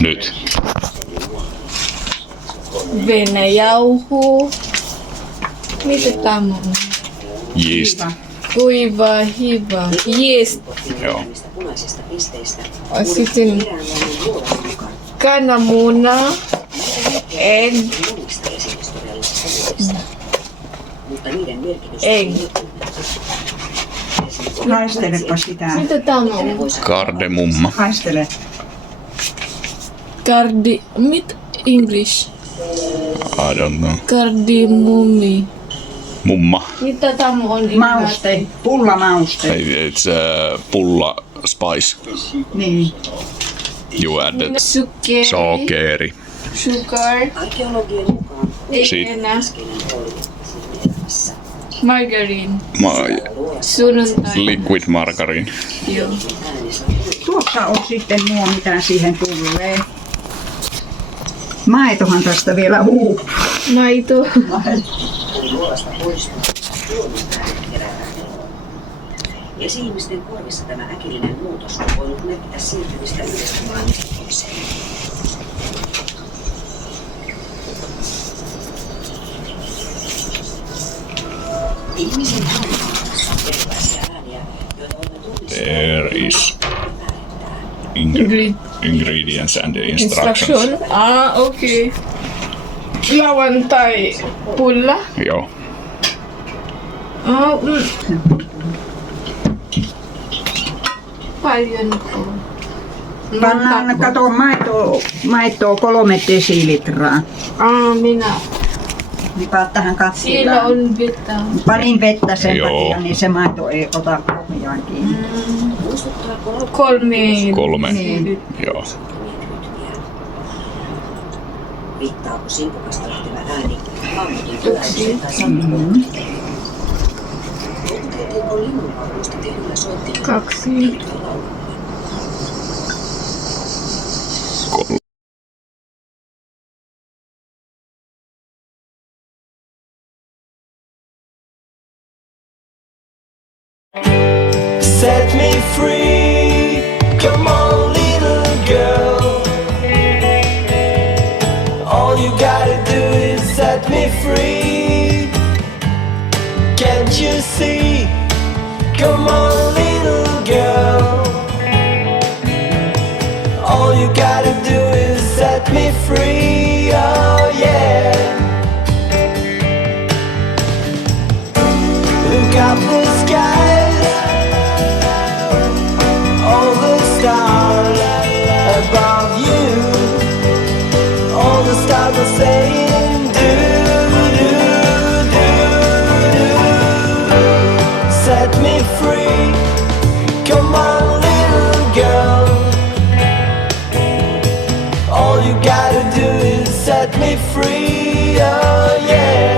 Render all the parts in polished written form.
Nyt. Venäjauhu. Mitä tämä on? Yeast. Kuiva, hiva, yeast. Joo. Sitten kananmuna, egg. Egg. Haistelepa sitä. Mitä tämä on? Kardemumma. Haistele. Mit English? I don't know. Kardemummi. Mumma. Mitä tämä on? Mauste. Pullamauste. It's pulla spice. Niin. You added Sokeri. sokeri. Sugar. Sit. Enää. Margarine. Ma- Sunnuntai. liquid margarine. Joo. Tuossa on sitten nuo, mitä siihen tulee. Maitohan tästä vielä uupuu. Maito. Esi-ihmisten korvissa tämä äkillinen muutos on voinut merkitä siirtymistä yhdestä maailmasta toiseen. Ihmisen äänissä on erilaisia ääniä, joita voimme tunnistaa. There is ingredients and the instructions. Instruction. Okei. Lauantai pulla. Joo. Paljonko? Pannaan, kato, maitoa 3 desilitraa. Minä. Nipaat tähän Siellä kattilaan. on vettä. Panin vettä sen Joo. takia, niin se maito ei ota pohjaan kiinni. 3. Niin. Joo. Viittaako simpukasta lähtevä ääni mammutun kyläisen tai sammutun? Luokiteltiin on linnunvalvoista tehdyllä soittimella. 2. Set me free, come on little girl. All you gotta do is set me free. Can't you see? Come on little girl. All you gotta do is set me free, oh yeah. Look up the skies, all the stars above you, all the stars are saying do, do, do, do. Set me free, come on little girl. All you gotta do is set me free, oh yeah.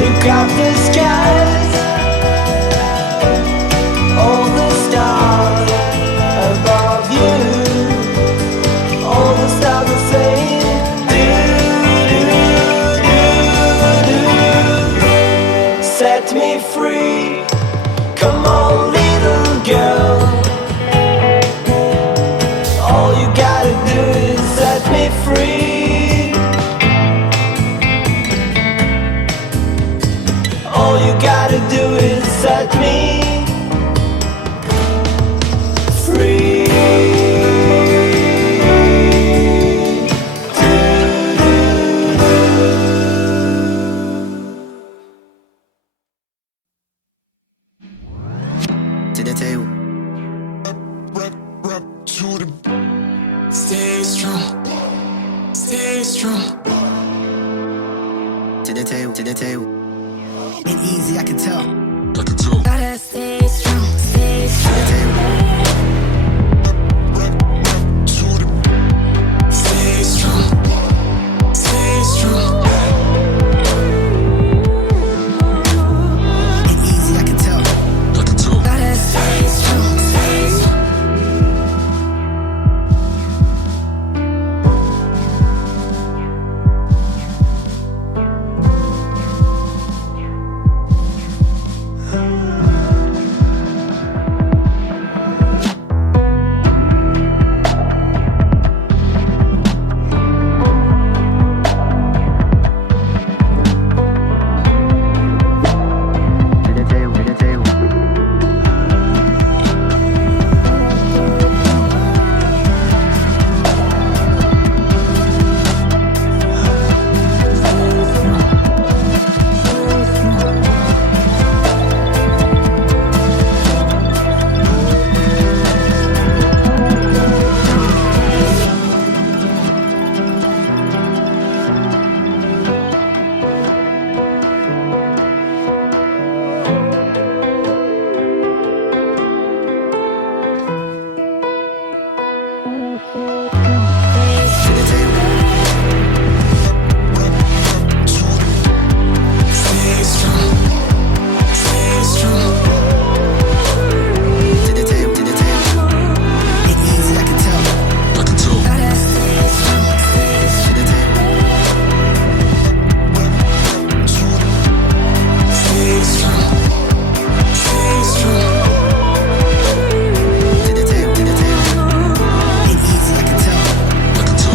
Look up the skies, all the stars above you, all the stars are saying do, do, do, do. Set me free, come on little girl. All you gotta do is set me free. All you gotta do is set me free. To the table. Stay strong, stay strong. To the table. To the table. Ain't easy, I can tell. Gotta stay strong, stay To strong. the table. To the table. Stay strong. Stay strong. To the table. To the table. Ain't easy, I can tell. I can tell. To the table. Stay strong. Stay strong. To the table. To the table. Ain't easy, I can tell. I can tell.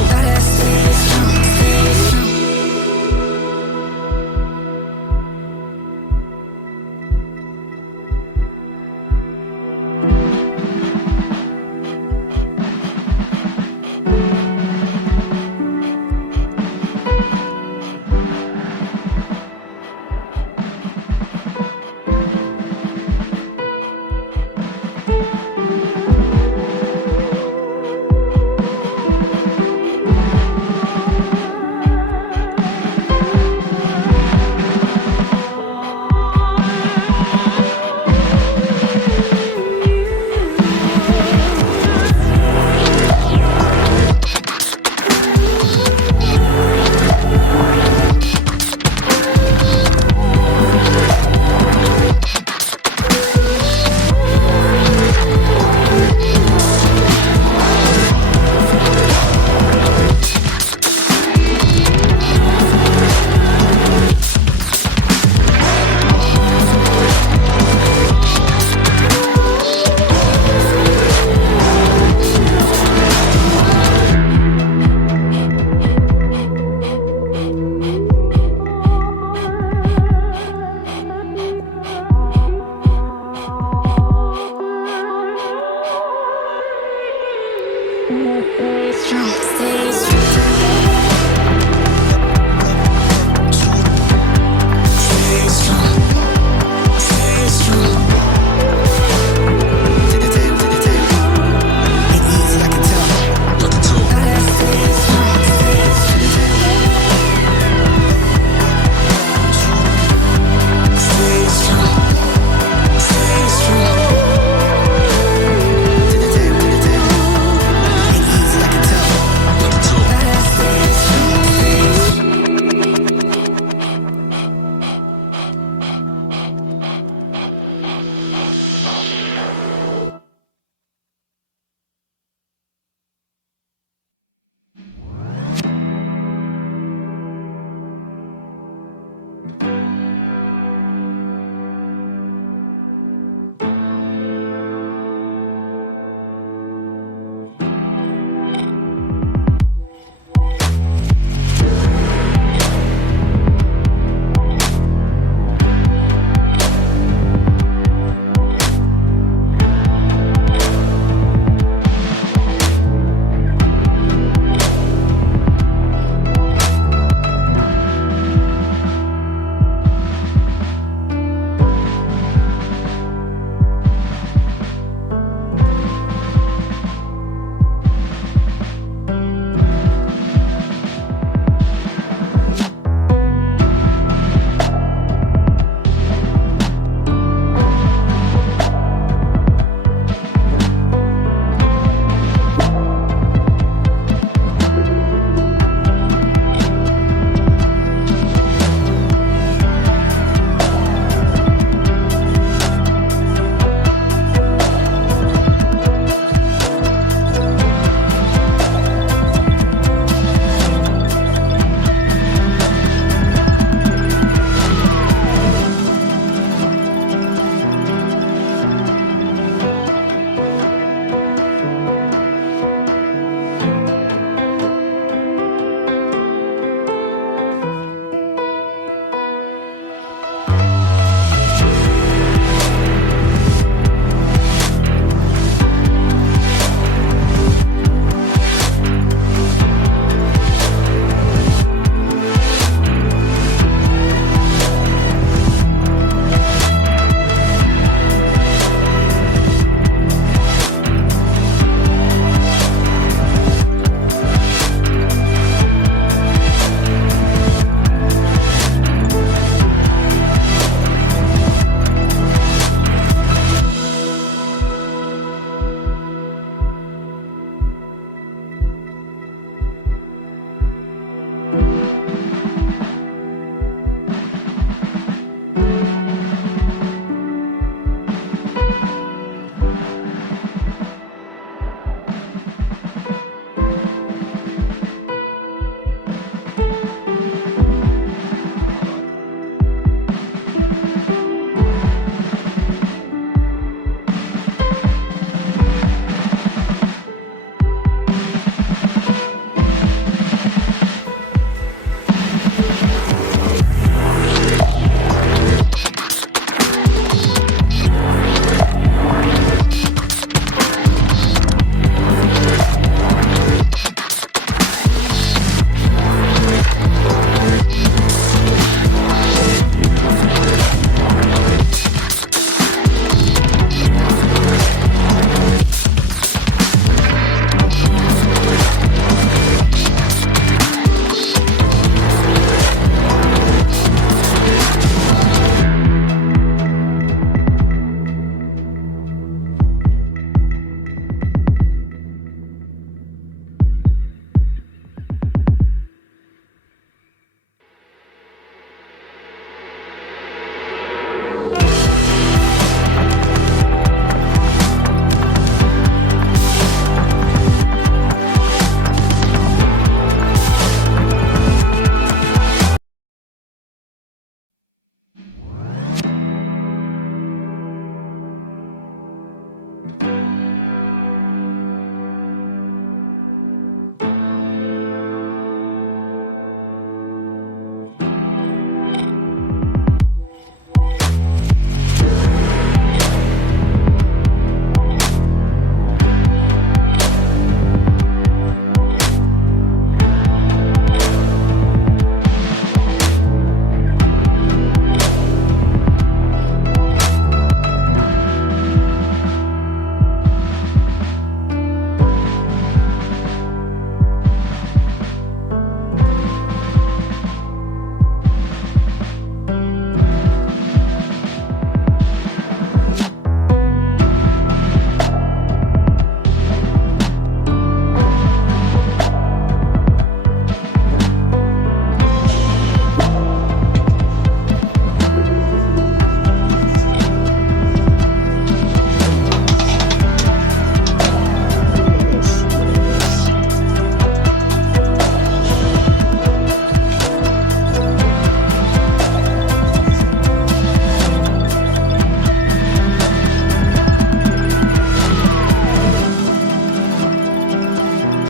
Stay strong, stay strong.